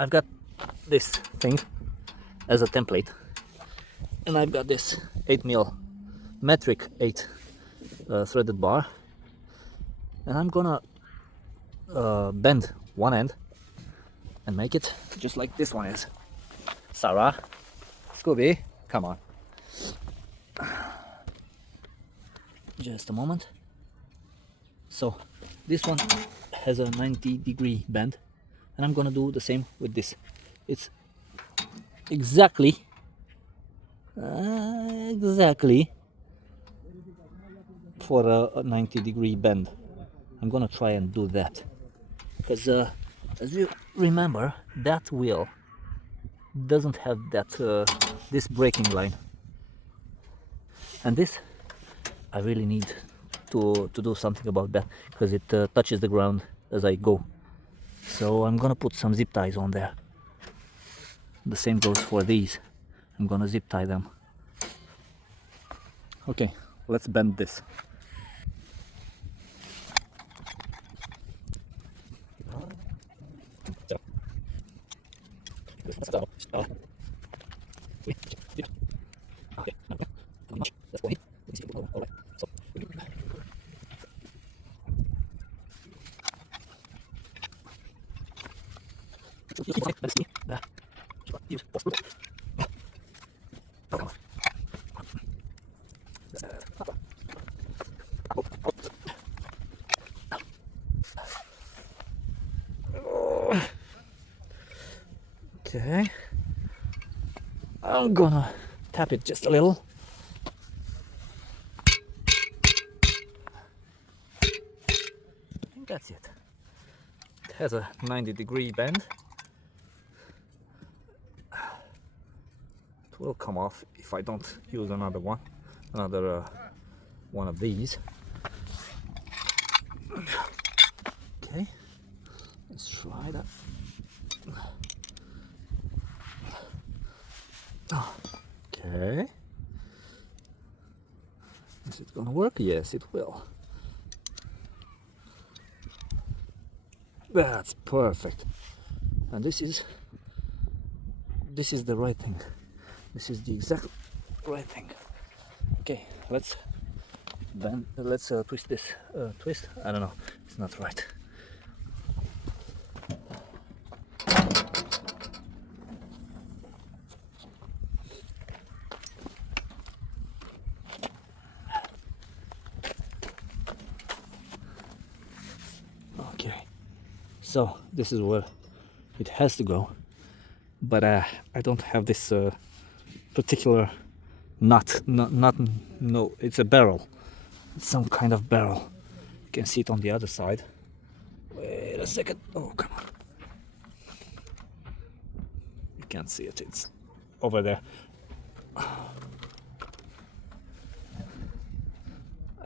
I've got this thing as a template, and I've got this 8mm metric 8 threaded bar, and I'm gonna bend one end and make it just like this one is. Sarah, Scooby, come on. Just a moment. So this one has a 90-degree bend, and I'm gonna do the same with this. It's exactly for a 90-degree bend. I'm gonna try and do that because as you remember, that wheel doesn't have that this braking line, and this I really need to do something about that because it touches the ground as I go. So I'm gonna put some zip ties on there. The same goes for these. I'm gonna zip tie them. Okay, let's bend this. Okay, I'm gonna tap it just a little. I think that's it. It has a 90-degree bend. It will come off if I don't use another one of these. Okay, let's try that. Okay, is it gonna work? Yes, it will. That's perfect. And this is the right thing. This is the exact right thing. Okay, let's twist this. Twist? I don't know. It's not right. Okay, so this is where it has to go, but I don't have this particular nut. No, it's a barrel. It's some kind of barrel. You can see it on the other side. Wait a second. Oh, come on. You can't see it. It's over there. I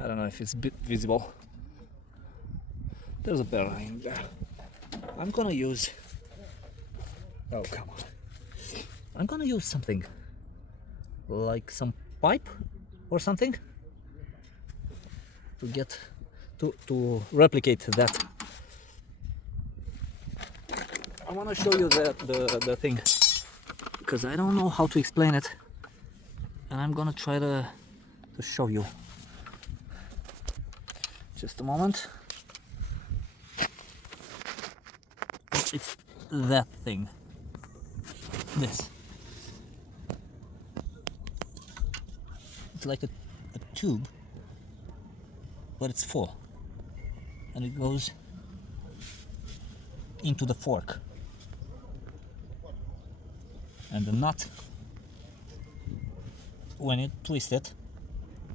don't know if it's a bit visible. There's a barrel in there. I'm gonna use... Oh, come on. I'm gonna use something like some pipe or something to get to replicate that. I want to show you the thing because I don't know how to explain it, and I'm gonna try to show you. Just a moment. It's that thing. This. It's like a tube, but it's full, and it goes into the fork, and the nut, when you twist it,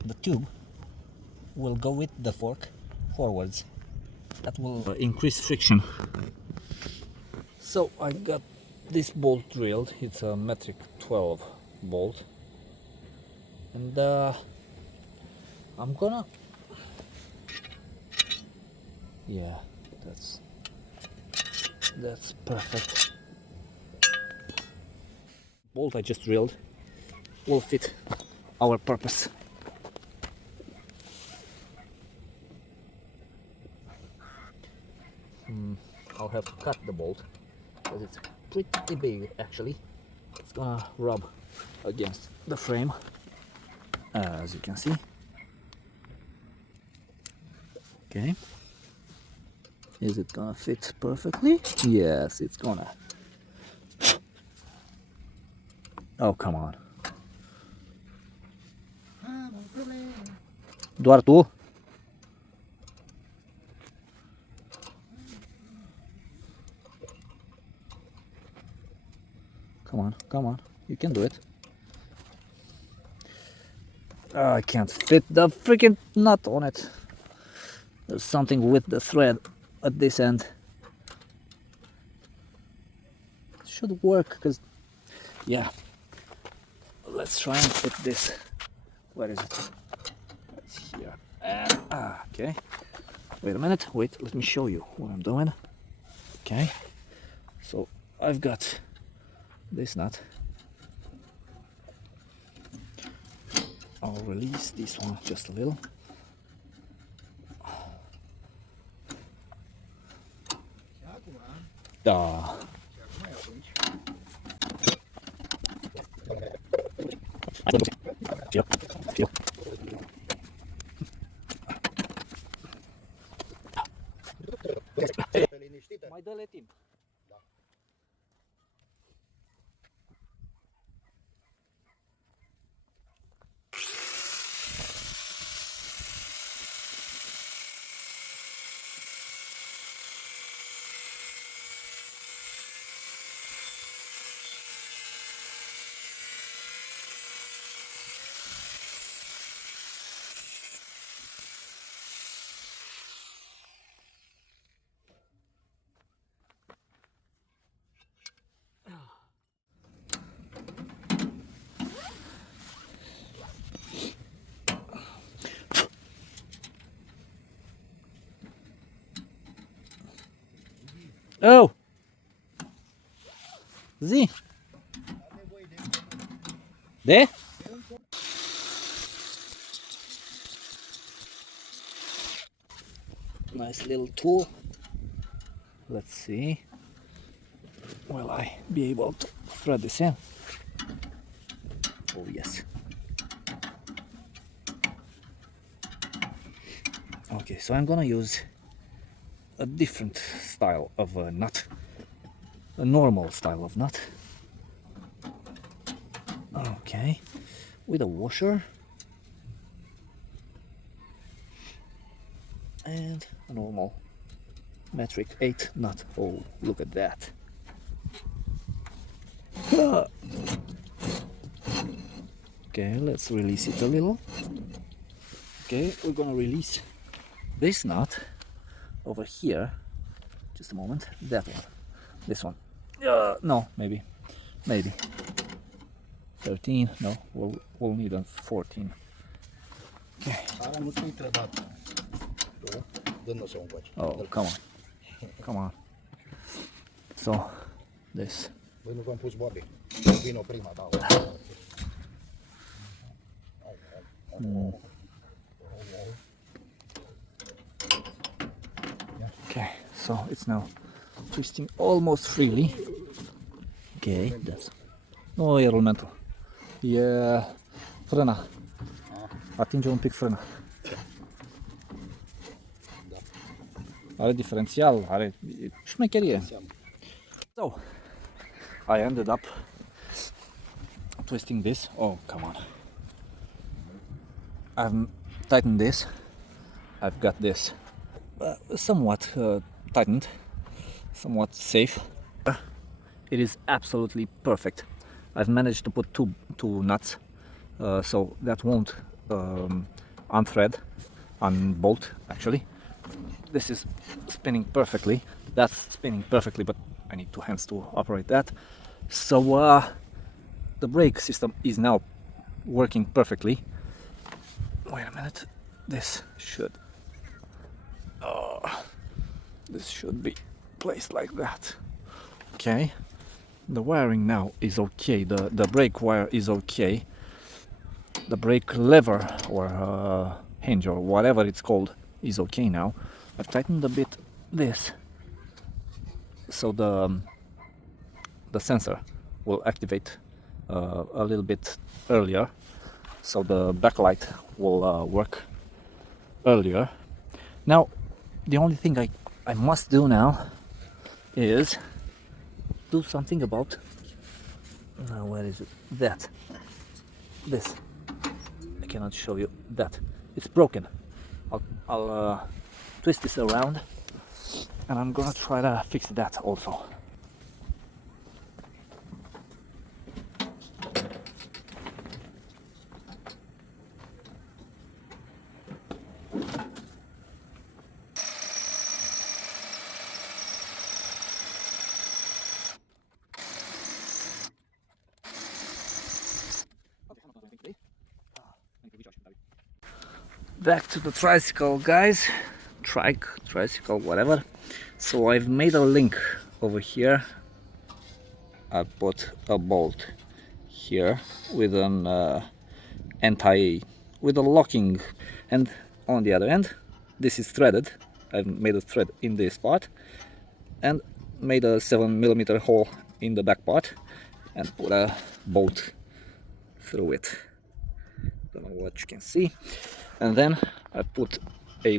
the tube will go with the fork forwards. That will increase friction. So I got this bolt drilled. It's a metric 12 bolt, and I'm gonna, yeah, that's perfect. Bolt I just drilled will fit our purpose. I'll have to cut the bolt because it's pretty big actually. It's gonna rub against the frame, as you can see. Okay. Is it gonna fit perfectly? Yes, it's gonna. Oh, come on. Doar tu? Come on, come on. You can do it. Oh, I can't fit the freaking nut on it. There's something with the thread at this end. It should work, because, yeah. Let's try and fit this. Where is it? It's here. And, okay. Wait a minute. Wait, let me show you what I'm doing. Okay. So I've got this nut. I'll release this one just a little. Ah. Feel. Mai dă-le timp. Oh! Zi! De? Nice little tool. Let's see. Will I be able to thread this in? Oh yes. Okay, so I'm gonna use a different style of nut. A normal style of nut. Okay, with a washer and a normal metric 8 nut. Oh, look at that. Okay, let's release it a little. Okay, we're gonna release this nut over here. Just a moment. That one. This one. No, maybe 13. No, we'll need a 14. Okay. Oh, come on. Come on. So, this. Okay, so it's now twisting almost freely. Ok, that's... Nu e rulmentul. E frâna. Atinge un pic frâna. Are diferențial, are șmecherie. So, I ended up twisting this. Oh, come on. I've tightened this. I've got this somewhat tightened, somewhat safe. It is absolutely perfect. I've managed to put two nuts, so that won't unthread, unbolt actually. This is spinning perfectly. That's spinning perfectly, but I need 2 hands to operate that. So the brake system is now working perfectly. Wait a minute. This should be placed like that. Okay. The wiring now is okay. The brake wire is okay. The brake lever or hinge or whatever it's called is okay now. I've tightened a bit this, so the sensor will activate a little bit earlier, so the backlight will work earlier. Now, the only thing I must do now is do something about where is it? This. I cannot show you that. It's broken. I'll twist this around, and I'm gonna try to fix that also. Back to the tricycle, guys. Tricycle, whatever. So I've made a link over here. I put a bolt here with an with a locking, and on the other end, this is threaded. I've made a thread in this part and made a 7mm hole in the back part and put a bolt through it. Don't know what you can see. And then I put a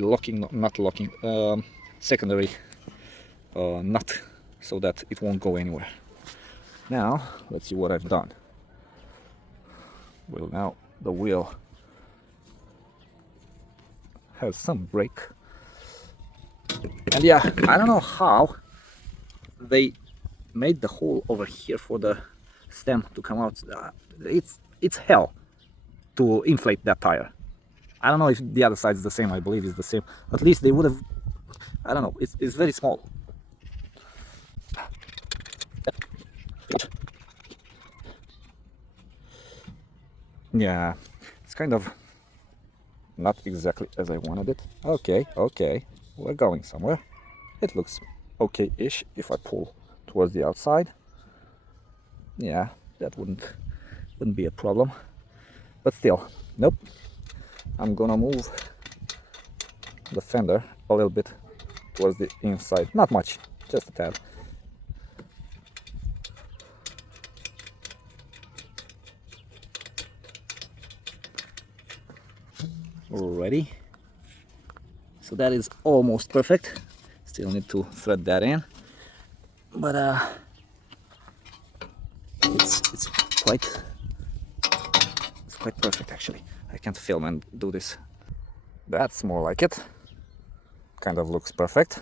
secondary nut so that it won't go anywhere. Now let's see what I've done. Well, now the wheel has some brake, and yeah, I don't know how they made the hole over here for the stem to come out. It's hell to inflate that tire. I don't know if the other side is the same. I believe it's the same. At least they would have. I don't know. It's very small. Yeah, it's kind of not exactly as I wanted it. Okay, we're going somewhere. It looks okay-ish if I pull towards the outside. Yeah, that wouldn't be a problem. But still, nope. I'm gonna move the fender a little bit towards the inside. Not much, just a tad. Alrighty. So that is almost perfect. Still need to thread that in, but it's quite perfect actually. I can't film and do this. That's more like it. Kind of looks perfect.